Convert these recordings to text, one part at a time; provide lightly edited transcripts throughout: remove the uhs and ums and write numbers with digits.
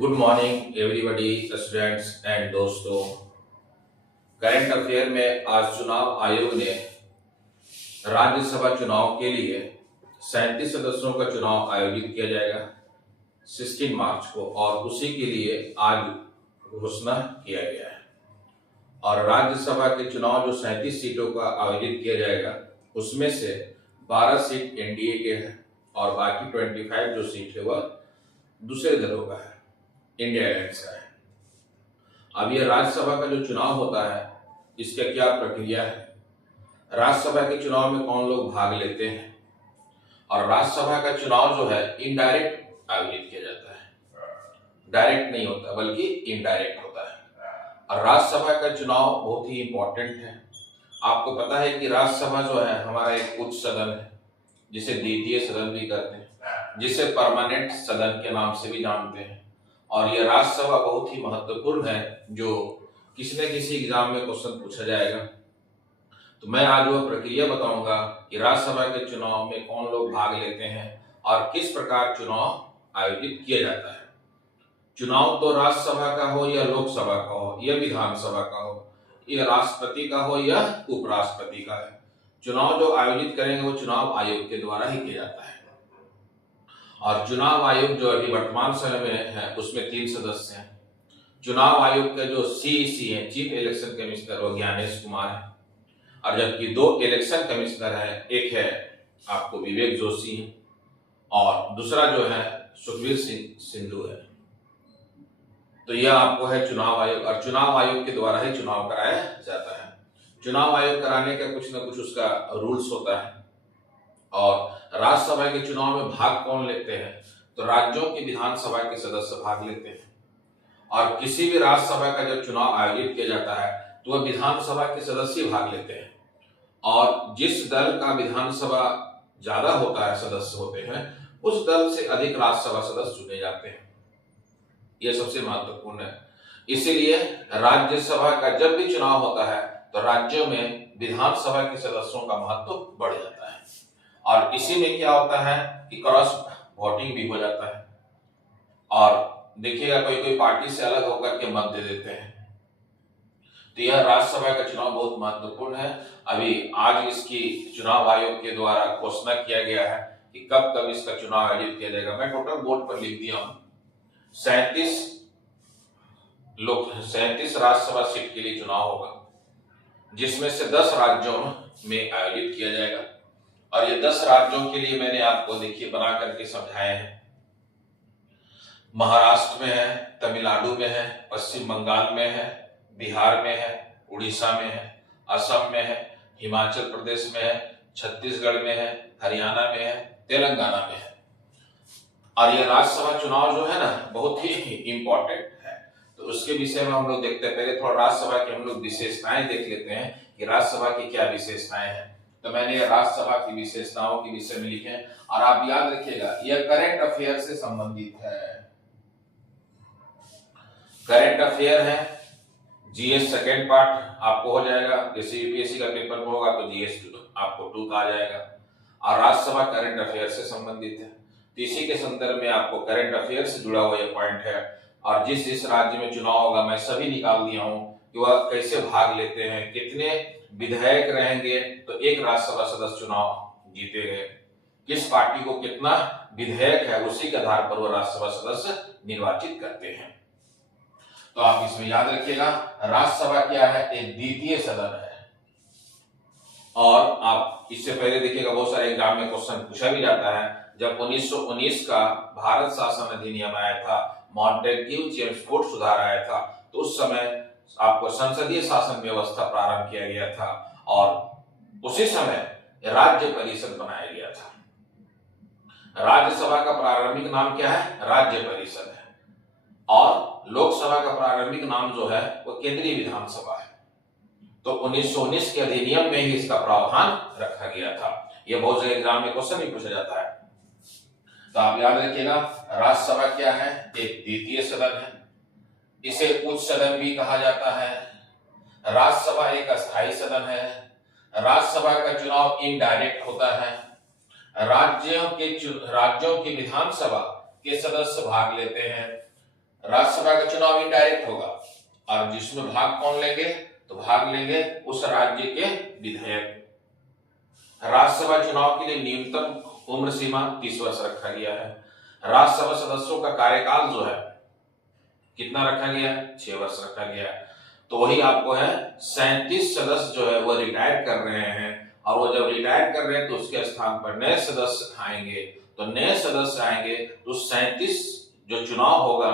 Good morning everybody students and दोस्तों। Current affair में आज चुनाव आयोग ने राज्यसभा चुनाव के लिए 37 सदस्यों का चुनाव आयोजित किया जाएगा 16 मार्च को, और उसी के लिए आज घोषणा किया गया है। और राज्यसभा के चुनाव जो 37 सीटों का आयोजित किया जाएगा उसमें से 12 सीट एनडीए के हैं और बाकी 25 जो सीट है वह दूसरे दलों का है, इंडिया अलायंस का है। अब यह राज्यसभा का जो चुनाव होता है इसका क्या प्रक्रिया है, राज्यसभा के चुनाव में कौन लोग भाग लेते हैं, और राज्यसभा का चुनाव जो है इनडायरेक्ट आयोजित किया जाता है, डायरेक्ट नहीं होता बल्कि इनडायरेक्ट होता है। और राज्यसभा का चुनाव बहुत ही इंपॉर्टेंट है। आपको पता है कि राज्यसभा जो है हमारा एक उच्च सदन है, जिसे द्वितीय सदन भी कहते हैं, जिसे परमानेंट सदन के नाम से भी जानते हैं। और यह राज्यसभा बहुत ही महत्वपूर्ण है, जो किसी न किसी एग्जाम में क्वेश्चन पूछा जाएगा। तो मैं आज वह प्रक्रिया बताऊंगा कि राज्यसभा के चुनाव में कौन लोग भाग लेते हैं और किस प्रकार चुनाव आयोजित किया जाता है। चुनाव तो राज्यसभा का हो या लोकसभा का हो या विधानसभा का हो या राष्ट्रपति का हो या उपराष्ट्रपति का है, चुनाव जो आयोजित करेंगे वो चुनाव आयोग के द्वारा ही किया जाता है। और चुनाव आयोग जो अभी वर्तमान समय में है उसमें 3 सदस्य हैं। चुनाव आयोग के जो सीईसी हैं, चीफ इलेक्शन कमिश्नर, वो ज्ञानेश कुमार है, और जबकि 2 इलेक्शन कमिश्नर हैं, एक है आपको विवेक जोशी है और दूसरा जो है सुखबीर सिंधु है। तो यह आपको है चुनाव आयोग, और चुनाव आयोग के द्वारा ही चुनाव कराया जाता है। चुनाव आयोग कराने का कुछ ना कुछ उसका रूल्स होता है। और राज्यसभा के चुनाव में भाग कौन लेते हैं, तो राज्यों की विधानसभा के सदस्य भाग लेते हैं। और किसी भी राज्यसभा का जब चुनाव आयोजित किया जाता है तो वह विधानसभा के सदस्य भाग लेते हैं, और जिस दल का विधानसभा ज्यादा होता है, सदस्य होते हैं, उस दल से अधिक राज्यसभा सदस्य चुने जाते हैं। यह सबसे महत्वपूर्ण है। इसीलिए राज्यसभा का जब भी चुनाव होता है तो राज्यों में विधानसभा के सदस्यों का महत्व बढ़ जाता है। और इसी में क्या होता है कि क्रॉस वोटिंग भी हो जाता है, और देखिएगा कोई कोई पार्टी से अलग होकर के मत दे देते हैं। तो यह राज्यसभा का चुनाव बहुत महत्वपूर्ण है। अभी आज इसकी चुनाव आयोग के द्वारा घोषणा किया गया है कि कब कब इसका चुनाव आयोजित किया जाएगा। मैं टोटल बोर्ड पर लिख दिया हूं, 37 राज्यसभा सीट के लिए चुनाव होगा, जिसमें से 10 राज्यों में आयोजित किया जाएगा। और ये 10 राज्यों के लिए मैंने आपको देखिए बना करके समझाए हैं। महाराष्ट्र में है, तमिलनाडु में है, पश्चिम बंगाल में है, बिहार में है, उड़ीसा में है, असम में है, हिमाचल प्रदेश में है, छत्तीसगढ़ में है, हरियाणा में है, तेलंगाना में है। और ये राज्यसभा चुनाव जो है ना बहुत ही इंपॉर्टेंट है। तो उसके विषय में हम लोग देखते हैं। पहले थोड़ा राज्यसभा की हम लोग विशेषताएं देख लेते हैं कि राज्यसभा की क्या विशेषताएं हैं। तो मैंने राज्यसभा की विशेषताओं के विषय में लिखे, और आप याद रखिएगा यह करंट अफेयर से संबंधित है। करंट अफेयर है, जीएस सेकेंड पार्ट आपको हो जाएगा, जैसे यूपीएससी का पेपर में होगा तो जीएस आपको 2 का आ जाएगा। और राज्यसभा करंट अफेयर से संबंधित है, तो इसी के संदर्भ में आपको करंट अफेयर से जुड़ा हुआ यह पॉइंट है। और जिस राज्य में चुनाव होगा मैं सभी निकाल दिया हूं कि वह कैसे भाग लेते हैं, कितने विधायक रहेंगे तो एक राज्यसभा सदस्य चुनाव जीतेंगे, किस पार्टी को कितना विधायक है उसी के आधार पर वो राज्यसभा सदस्य निर्वाचित करते हैं। तो आप इसमें याद रखिएगा राज्यसभा क्या है, एक द्वितीय सदन है। और आप इससे पहले देखिएगा बहुत सारे एग्जाम में क्वेश्चन पूछा भी जाता है। जब 1919 का भारत शासन अधिनियम आया था, मॉन्टेग्यू चेम्सफोर्ड सुधार आया था, तो उस समय आपको संसदीय शासन व्यवस्था प्रारंभ किया गया था, और उसी समय राज्य परिषद बनाया गया था। राज्यसभा का प्रारंभिक नाम क्या है, राज्य परिषद है, और लोकसभा का प्रारंभिक नाम जो है वो केंद्रीय विधानसभा है। तो 1919 के अधिनियम में ही इसका प्रावधान रखा गया था। यह बहुत से एग्जाम में क्वेश्चन भी पूछा जाता है। तो आप याद रखिएगा राज्यसभा क्या है, एक द्वितीय सदन है, इसे उच्च सदन भी कहा जाता है। राज्यसभा एक अस्थायी सदन है। राज्यसभा का चुनाव इनडायरेक्ट होता है। राज्यों की विधानसभा के सदस्य भाग लेते हैं। राज्यसभा का चुनाव इनडायरेक्ट होगा और जिसमें भाग कौन लेंगे, तो भाग लेंगे उस राज्य के विधायक। राज्यसभा चुनाव के लिए न्यूनतम उम्र सीमा 30 वर्ष रखा गया है। राज्यसभा सदस्यों का कार्यकाल जो है कितना रखा गया है, 6 वर्ष रखा गया है। तो वही आपको है 37 सदस्य जो है वो रिटायर कर रहे हैं, और वो जब रिटायर कर रहे हैं तो उसके स्थान पर नए सदस्य आएंगे। तो नए सदस्य आएंगे तो 37 जो चुनाव होगा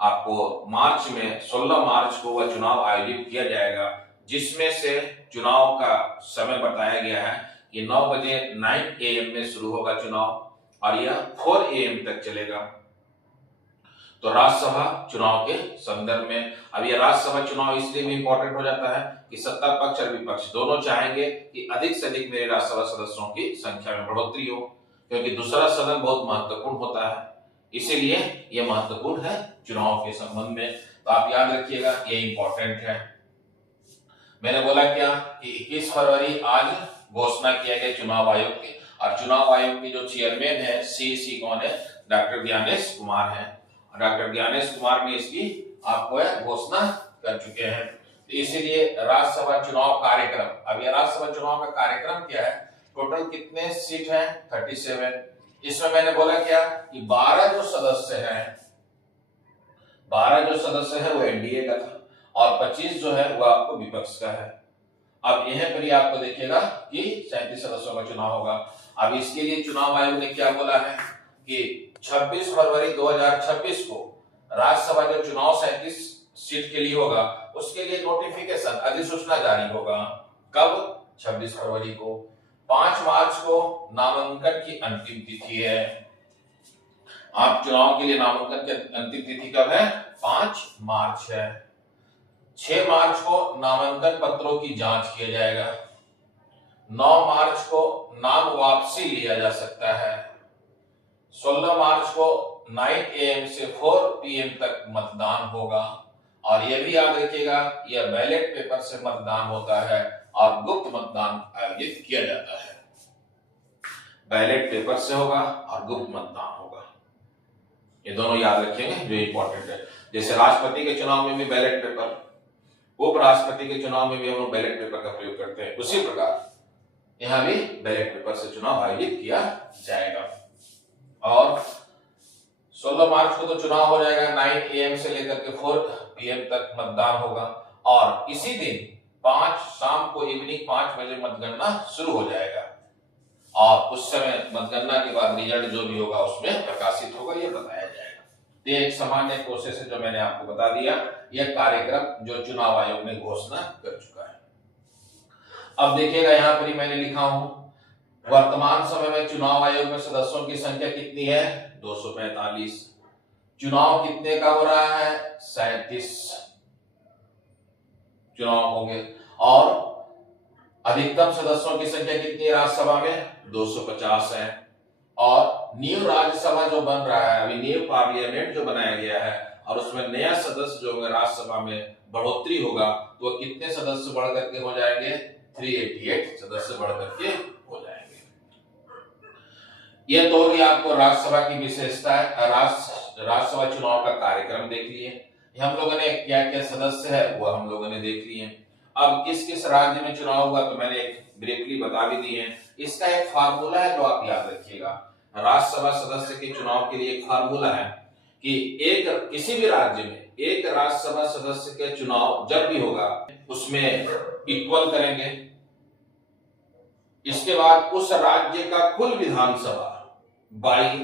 आपको मार्च में 16 मार्च को वह चुनाव आयोजित किया जाएगा, जिसमें से चुनाव का समय बताया गया है कि 9 बजे 9 AM में शुरू होगा चुनाव और यह 4 AM तक चलेगा। तो राज्यसभा चुनाव के संदर्भ में अब यह राज्यसभा चुनाव इसलिए भी इंपॉर्टेंट हो जाता है कि सत्ता पक्ष और विपक्ष दोनों चाहेंगे कि अधिक से अधिक मेरे राज्यसभा सदस्यों की संख्या में बढ़ोतरी हो, क्योंकि दूसरा सदन बहुत महत्वपूर्ण होता है, इसीलिए यह महत्वपूर्ण है चुनाव के संबंध में। तो आप याद रखिएगा ये इंपॉर्टेंट है। मैंने बोला क्या कि 21 फरवरी आज घोषणा किया गया चुनाव आयोग की, और चुनाव आयोग के जो चेयरमैन है सीईसी कौन है, डॉक्टर ज्ञानेश कुमार है। डॉक्टर ज्ञानेश कुमार ने इसकी आपको घोषणा कर चुके हैं। तो इसीलिए राज्यसभा चुनाव कार्यक्रम, अब यह राज्यसभा चुनाव का कार्यक्रम क्या है, टोटल कितने सीट है, 37। इसमें मैंने बोला क्या कि 12 जो सदस्य हैं, 12 जो सदस्य है वो एनडीए का था और 25 जो है वो आपको विपक्ष का है। अब यहां पर ही आपको देखिएगा कि 37 सदस्यों का चुनाव होगा। अब इसके लिए चुनाव आयोग ने क्या बोला है कि 26 फरवरी 2026 को राज्यसभा जो चुनाव 37 सीट के लिए होगा उसके लिए नोटिफिकेशन अधिसूचना जारी होगा। कब? 26 फरवरी को। 5 मार्च को नामांकन की अंतिम तिथि है। आप चुनाव के लिए नामांकन की अंतिम तिथि कब है? 5 मार्च है। 6 मार्च को नामांकन पत्रों की जांच किया जाएगा। 9 मार्च को नाम वापसी लिया जा सकता है। 16 मार्च को 9 AM से 4 PM तक मतदान होगा, और यह भी याद रखिएगा यह बैलेट पेपर से मतदान होता है और गुप्त मतदान आयोजित किया जाता है। बैलेट पेपर से होगा और गुप्त मतदान होगा, ये दोनों याद रखेंगे जो इंपॉर्टेंट है। जैसे राष्ट्रपति के चुनाव में भी बैलेट पेपर, उपराष्ट्रपति के चुनाव में भी हम लोग बैलेट पेपर का प्रयोग करते हैं, उसी प्रकार यहां भी बैलेट पेपर से चुनाव आयोजित किया जाएगा। और 16 मार्च को तो चुनाव हो जाएगा, 9 AM से लेकर के 4 PM तक मतदान होगा, और इसी दिन 5 शाम को इवनिंग 5 बजे मतगणना शुरू हो जाएगा, और उस समय मतगणना के बाद रिजल्ट जो भी होगा उसमें प्रकाशित होगा, यह बताया जाएगा। तो एक सामान्य प्रोसेस है जो मैंने आपको बता दिया, यह कार्यक्रम जो चुनाव आयोग ने घोषणा कर चुका है। अब देखिएगा यहाँ पर ही मैंने लिखा हूं, वर्तमान समय में चुनाव आयोग में सदस्यों की संख्या कितनी है? 245। चुनाव कितने का हो रहा है? 37 चुनाव होंगे। और अधिकतम सदस्यों की संख्या कितनी है राज्यसभा में? 250 है। और न्यू राज्यसभा जो बन रहा है, अभी न्यू पार्लियामेंट जो बनाया गया है, और उसमें नया सदस्य जो होगा राज्यसभा में बढ़ोतरी होगा, तो कितने सदस्य बढ़ करके हो जाएंगे? 388 सदस्य बढ़ करके हो जाएंगे। यह तो होगी आपको राज्यसभा की विशेषता है। राज्यसभा चुनाव का कार्यक्रम देख लिए, हम लोगों ने क्या क्या सदस्य है वो हम लोगों ने देख लिए। अब किस किस राज्य में चुनाव हुआ तो मैंने एक ब्रीफली बता भी दी है। इसका एक फार्मूला है जो आप याद रखिएगा। राज्यसभा सदस्य के चुनाव के लिए एक फार्मूला है कि एक किसी भी राज्य में एक राज्यसभा सदस्य के चुनाव जब भी होगा उसमें इक्वल करेंगे। इसके बाद उस राज्य का कुल विधानसभा बाई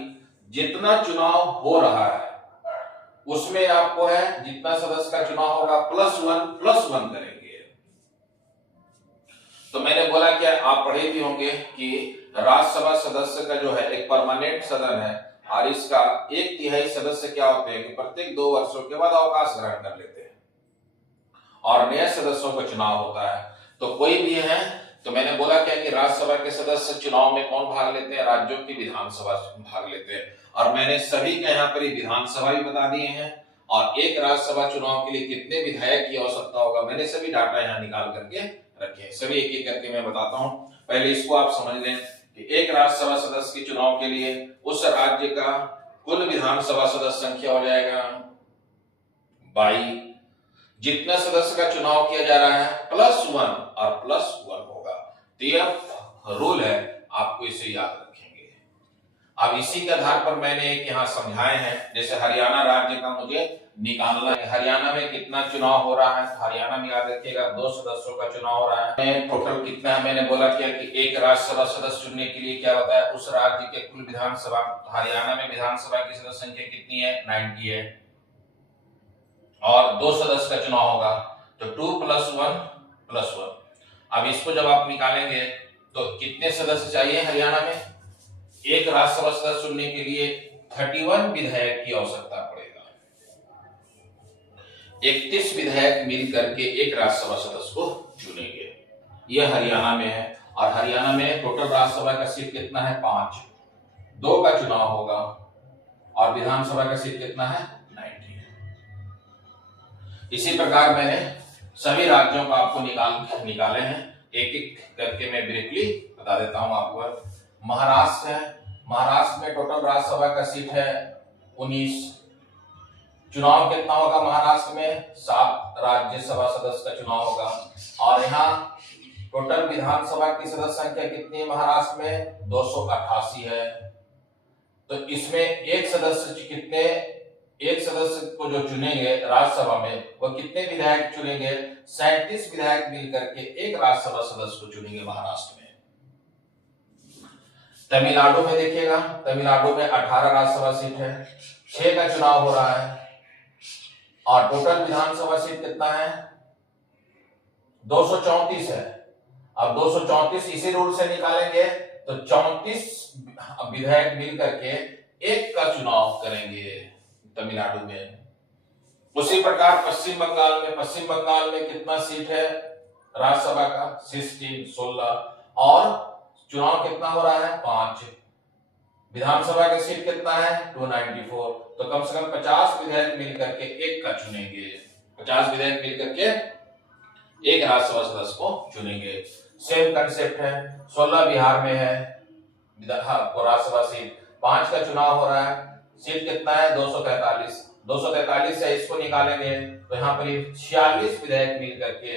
जितना चुनाव हो रहा है उसमें आपको है जितना सदस्य का चुनाव होगा +1 करेंगे। तो मैंने बोला कि आप पढ़े भी होंगे कि राज्यसभा सदस्य का जो है एक परमानेंट सदन है, और इसका 1/3 सदस्य क्या होते हैं कि प्रत्येक 2 वर्षों के बाद अवकाश ग्रहण कर लेते हैं और नए सदस्यों का चुनाव होता है। तो कोई भी है, तो मैंने बोला क्या कि राज्यसभा के सदस्य चुनाव में कौन भाग लेते हैं? राज्यों की विधानसभा भाग लेते हैं, और मैंने सभी के यहाँ पर विधानसभा भी बता दिए हैं, और एक राज्यसभा चुनाव के लिए कितने विधायक की आवश्यकता होगा मैंने सभी डाटा यहाँ निकाल करके रखे। सभी एक एक करके मैं बताता हूँ। पहले इसको आप समझ लें कि एक राज्यसभा सदस्य के चुनाव के लिए उस राज्य का कुल विधानसभा सदस्य संख्या हो जाएगा बाई जितने सदस्य का चुनाव किया जा रहा है +1 और +1 होगा। तो यह रूल है, आपको इसे याद रखेंगे। अब इसी के आधार पर मैंने एक यहाँ समझाए हैं, जैसे हरियाणा राज्य का मुझे निकालना है। हरियाणा में कितना चुनाव हो रहा है? हरियाणा में याद रखिएगा 2 सदस्यों का चुनाव हो रहा है। टोटल कितना है? मैंने बोला क्या कि एक राज्यसभा सदस्य चुनने के लिए क्या होता है, उस राज्य के कुल विधानसभा। हरियाणा में विधानसभा की सदस्य संख्या कितनी है? 90 है, और 2 सदस्य का चुनाव होगा, तो 2 + 1 + 1। अब इसको जब आप निकालेंगे तो कितने सदस्य चाहिए हरियाणा में? एक राज्यसभा सदस्य चुनने के लिए 31 विधायक की आवश्यकता पड़ेगा। 31 विधायक मिल करके एक राज्यसभा सदस्य को चुनेंगे। यह हरियाणा में है, और हरियाणा में टोटल राज्यसभा का सीट कितना है? 5। 2 का चुनाव होगा, और विधानसभा का सीट कितना है? 90 है। इसी प्रकार मैंने सभी राज्यों को आपको निकाले हैं, एक एक करके मैं ब्रीफली बता देता हूं आपको। महाराष्ट्र है, महाराष्ट्र में टोटल राज्यसभा का सीट है 19। चुनाव कितना होगा महाराष्ट्र में? 7 राज्यसभा सदस्य का चुनाव होगा। और यहाँ टोटल विधानसभा की सदस्य संख्या कितनी है महाराष्ट्र में? 288 है। तो इसमें एक सदस्य को जो चुनेंगे राज्यसभा में, वो कितने विधायक चुनेंगे? 37 विधायक मिलकर के एक राज्यसभा सदस्य को चुनेंगे महाराष्ट्र में। तमिलनाडु में देखिएगा, तमिलनाडु में 18 राज्यसभा सीट है, 6 का चुनाव हो रहा है, और टोटल विधानसभा सीट कितना है? 234 है। अब 234 इसी रूल से निकालेंगे तो 34 विधायक मिल करके एक का चुनाव करेंगे तमिलनाडु में। उसी प्रकार पश्चिम बंगाल में कितना सीट है राज्यसभा का? 16, और चुनाव कितना हो रहा है? 5। विधानसभा का सीट कितना है? 294। तो कम से कम 50 विधायक मिलकर के एक का चुनेंगे। 50 विधायक मिलकर के एक राज्यसभा सदस्य को चुनेंगे। सेम कंसेप्ट है। 16 बिहार में है राज्यसभा सीट, 5 का चुनाव हो रहा है, सीट कितना है? 243। 243 से इसको निकालेंगे तो यहाँ पर 46 विधायक मिलकर के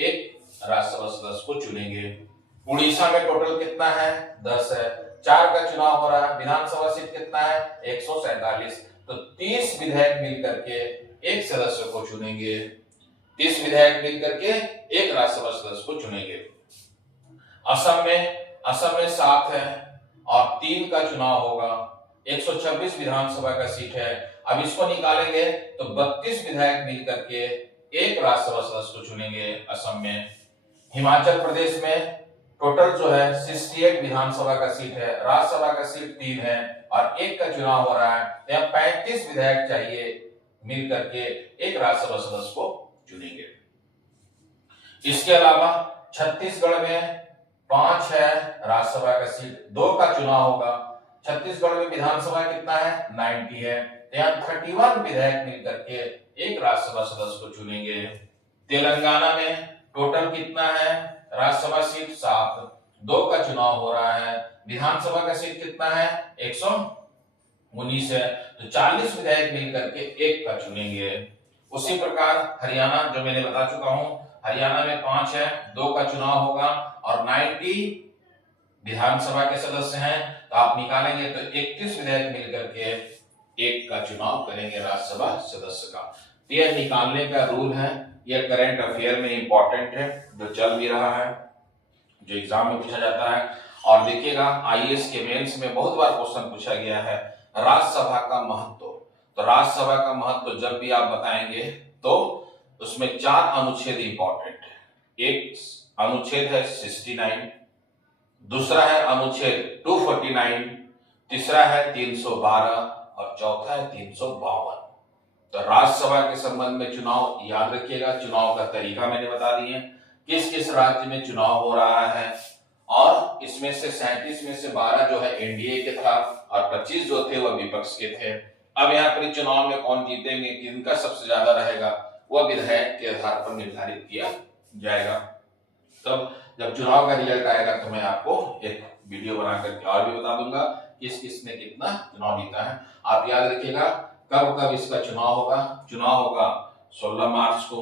एक राज्यसभा सदस्य को चुनेंगे। उड़ीसा में टोटल कितना है? 10 है, 4 का चुनाव हो रहा है, विधानसभा सीट कितना है? 147। तो 30 विधायक मिलकर के एक सदस्य को चुनेंगे। 30 विधायक मिलकर के एक राज्यसभा सदस्य को चुनेंगे। असम में 7 है, और 3 का चुनाव होगा, 126 विधानसभा का सीट है। अब इसको निकालेंगे तो 32 विधायक मिलकर के एक राज्यसभा सदस्य को चुनेंगे असम में। हिमाचल प्रदेश में टोटल जो है 68 विधानसभा का सीट है, राज्यसभा का सीट 3 है, और एक का चुनाव हो रहा है। यहाँ 35 विधायक चाहिए मिलकर के एक राज्यसभा सदस्य को चुनेंगे। इसके अलावा छत्तीसगढ़ में 5 है राज्यसभा का सीट, 2 का चुनाव होगा। छत्तीसगढ़ में विधानसभा कितना है? 90 है। यहाँ 31 विधायक मिलकर के एक राज्यसभा सदस्य को चुनेंगे। तेलंगाना में टोटल कितना है राज्यसभा सीट? 7, 2 का चुनाव हो रहा है, विधानसभा का सीट कितना है? 119 है। तो 40 विधायक मिलकर के एक का चुनेंगे। उसी प्रकार हरियाणा, जो मैंने बता चुका हूं, हरियाणा में 5 है, 2 का चुनाव होगा, और 90 विधानसभा के सदस्य हैं, तो आप निकालेंगे तो 31 विधायक मिलकर के एक का चुनाव करेंगे राज्यसभा सदस्य का। यह निकालने का रूल है, यह करंट अफेयर में इंपॉर्टेंट है, जो चल भी रहा है, जो एग्जाम में पूछा जाता है। और देखिएगा आईएएस के मेंस में बहुत बार क्वेश्चन पूछा गया है राज्यसभा का महत्व। तो राज्यसभा का महत्व जब भी आप बताएंगे तो उसमें 4 अनुच्छेद इंपॉर्टेंट है। एक अनुच्छेद है 69, दूसरा है अनुच्छेद 249, तीसरा है 312, और चौथा है 352। तो राज्यसभा के संबंध में चुनाव याद रखिएगा। चुनाव का तरीका मैंने बता दिए, किस किस राज्य में चुनाव हो रहा है, और इसमें से 37 में से 12 जो है एनडीए के था, और 25 जो थे वह विपक्ष के थे। अब यहाँ पर चुनाव में कौन जीतेंगे, किनका सबसे ज्यादा रहेगा, वह विधायक के आधार पर निर्धारित किया जाएगा। तब जब चुनाव का रिजल्ट आएगा तो मैं आपको एक वीडियो बना करके और भी बता दूंगा किस किस ने कितना चुनाव जीता है। आप याद रखिएगा कब कब इसका चुनाव होगा। चुनाव होगा 16 मार्च को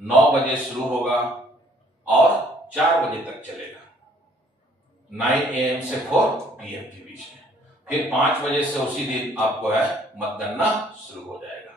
9 बजे शुरू होगा और 4 बजे तक चलेगा, 9 AM से 4 PM के बीच में। फिर 5 बजे से उसी दिन आपको है मतगणना शुरू हो जाएगा।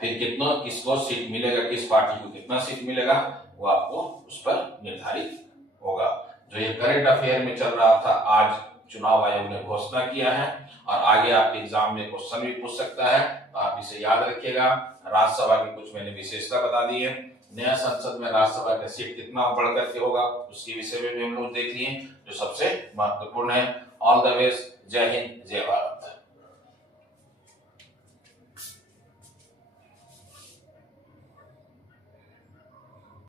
फिर किसको सीट मिलेगा, किस पार्टी को कितना सीट मिलेगा, वो आपको उस पर निर्धारित होगा। जो ये करंट अफेयर में चल रहा था, आज चुनाव आयोग ने घोषणा किया है और आगे आपके एग्जाम में क्वेश्चन भी पूछ सकता है, तो आप इसे याद रखिएगा। राज्यसभा की कुछ मैंने विशेषता बता दी है। नया संसद में राज्यसभा का सीट कितना बढ़ करके होगा, उसके विषय में भी हम लोग देख लिए, जो सबसे महत्वपूर्ण है। ऑल द बेस्ट, जय हिंद, जय भारत।